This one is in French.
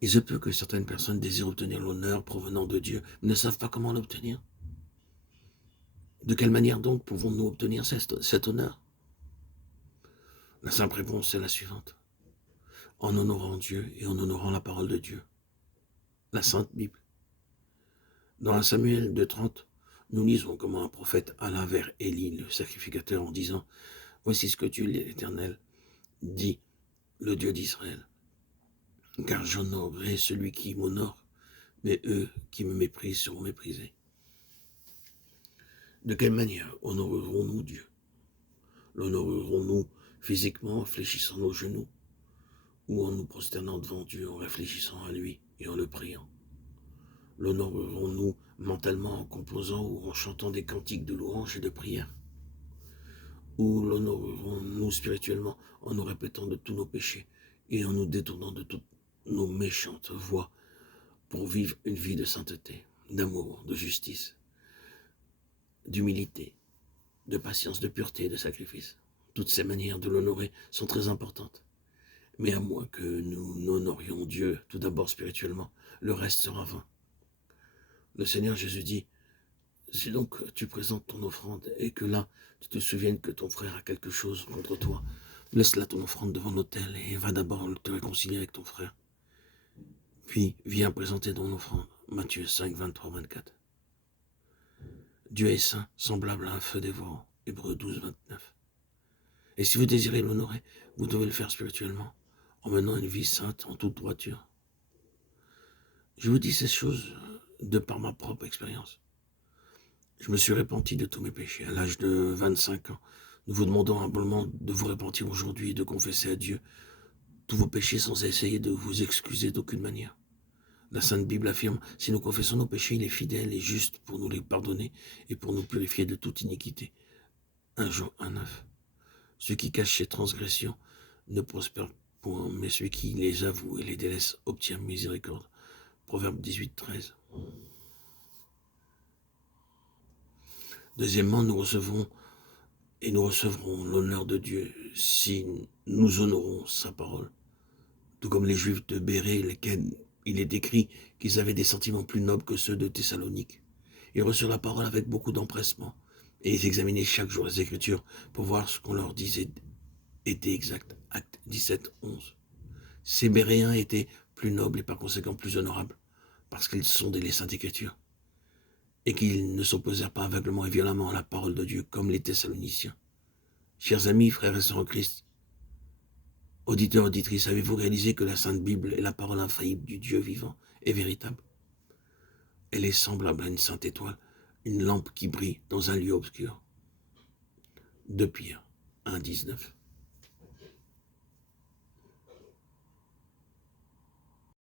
Il se peut que certaines personnes désirent obtenir l'honneur provenant de Dieu, mais ne savent pas comment l'obtenir. De quelle manière donc pouvons-nous obtenir cet honneur? La simple réponse est la suivante. En honorant Dieu et en honorant la parole de Dieu, la Sainte Bible. Dans 1 Samuel 2,30, nous lisons comment un prophète alla vers Élie, le sacrificateur, en disant « Voici ce que Dieu l'Éternel dit, le Dieu d'Israël. Car j'honorerai celui qui m'honore, mais eux qui me méprisent seront méprisés. » De quelle manière honorerons-nous Dieu? L'honorerons-nous physiquement en fléchissant nos genoux, ou en nous prosternant devant Dieu, en réfléchissant à lui et en le priant? L'honorerons-nous mentalement en composant ou en chantant des cantiques de louange et de prière? Ou l'honorerons-nous spirituellement en nous répétant de tous nos péchés et en nous détournant de toutes nos méchantes voies pour vivre une vie de sainteté, d'amour, de justice, d'humilité, de patience, de pureté et de sacrifice? Toutes ces manières de l'honorer sont très importantes. Mais à moins que nous n'honorions Dieu tout d'abord spirituellement, le reste sera vain. Le Seigneur Jésus dit, si donc tu présentes ton offrande et que là tu te souviennes que ton frère a quelque chose contre toi, laisse là ton offrande devant l'autel et va d'abord te réconcilier avec ton frère. Puis viens présenter ton offrande. Matthieu 5, 23, 24. Dieu est saint, semblable à un feu dévorant. Hébreux 12, 29. Et si vous désirez l'honorer, vous devez le faire spirituellement, en menant une vie sainte en toute droiture. Je vous dis ces choses de par ma propre expérience. Je me suis repenti de tous mes péchés à l'âge de 25 ans. Nous vous demandons humblement de vous repentir aujourd'hui et de confesser à Dieu tous vos péchés sans essayer de vous excuser d'aucune manière. La Sainte Bible affirme, si nous confessons nos péchés, il est fidèle et juste pour nous les pardonner et pour nous purifier de toute iniquité. 1 Jean 1,9. Ceux qui cachent ses transgressions ne prospèrent point, mais celui qui les avoue et les délaisse obtient miséricorde. Proverbe 18, 13. Deuxièmement, nous recevons et nous recevrons l'honneur de Dieu si nous honorons sa parole. Tout comme les Juifs de Bérée, lesquels il est écrit qu'ils avaient des sentiments plus nobles que ceux de Thessalonique. Ils reçurent la parole avec beaucoup d'empressement et ils examinaient chaque jour les Écritures pour voir ce qu'on leur disait était exact. Acte 17, 11. Ces Béréens étaient plus nobles et par conséquent plus honorables parce qu'ils sondaient les Saintes Écritures et qu'ils ne s'opposèrent pas aveuglement et violemment à la parole de Dieu comme les Thessaloniciens. Chers amis, frères et sœurs en Christ, auditeurs, auditrices, avez-vous réalisé que la Sainte Bible est la parole infaillible du Dieu vivant et véritable? Elle est semblable à une sainte étoile, une lampe qui brille dans un lieu obscur. 2 Pierre 1, 19.